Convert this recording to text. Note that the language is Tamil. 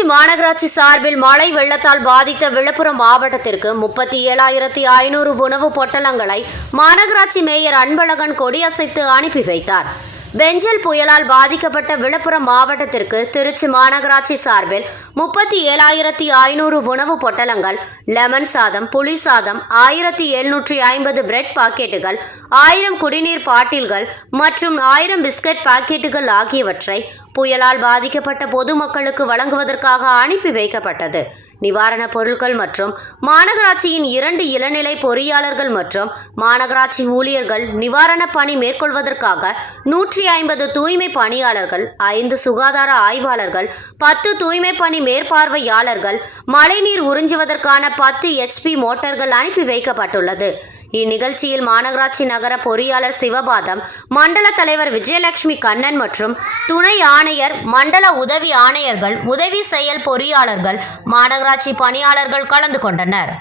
திருச்சி மாநகராட்சி சார்பில் மழை வெள்ளத்தால் பாதித்த விழுப்புரம் மாவட்டத்திற்கு முப்பத்தி ஏழாயிரத்தி ஐநூறு உணவுப் பொட்டலங்களை மாநகராட்சி மேயர் அன்பழகன் கொடியசைத்து அனுப்பி வைத்தார். பெஞ்சல் புயலால் பாதிக்கப்பட்ட விழுப்புரம் மாவட்டத்திற்கு திருச்சி மாநகராட்சி சார்பில் முப்பத்தி ஏழாயிரத்தி ஐநூறு உணவுப் பொட்டலங்கள் லெமன் சாதம் புளி சாதம் ஆயிரத்தி எழுநூற்றி ஐம்பது பிரெட் பாக்கெட்டுகள் ஆயிரம் குடிநீர் பாட்டில்கள் மற்றும் ஆயிரம் பிஸ்கட் பாக்கெட்டுகள் ஆகியவற்றை புயலால் பாதிக்கப்பட்ட பொதுமக்களுக்கு வழங்குவதற்காக அனுப்பி வைக்கப்பட்டது. நிவாரணப் பொருட்கள் மற்றும் மாநகராட்சியின் இரண்டு இளநிலை பொறியாளர்கள் மற்றும் மாநகராட்சி ஊழியர்கள் நிவாரணப் பணி மேற்கொள்வதற்காக நூற்றி ஐம்பது தூய்மை பணியாளர்கள் ஐந்து சுகாதார ஆய்வாளர்கள் பத்து தூய்மை பணி மேற்பார்வையாளர்கள் மழைநீர் உறிஞ்சுவதற்கான பத்து எச்பி மோட்டார்கள் அனுப்பி வைக்கப்பட்டுள்ளது. இந்நிகழ்ச்சியில் மாநகராட்சி நகர பொறியாளர் சிவபாதம் மண்டல தலைவர் விஜயலட்சுமி கண்ணன் மற்றும் துணை ஆணையர் மண்டல உதவி ஆணையர்கள் உதவி செயல் பொறியாளர்கள் மாநகராட்சி பணியாளர்கள் கலந்து கொண்டனர்.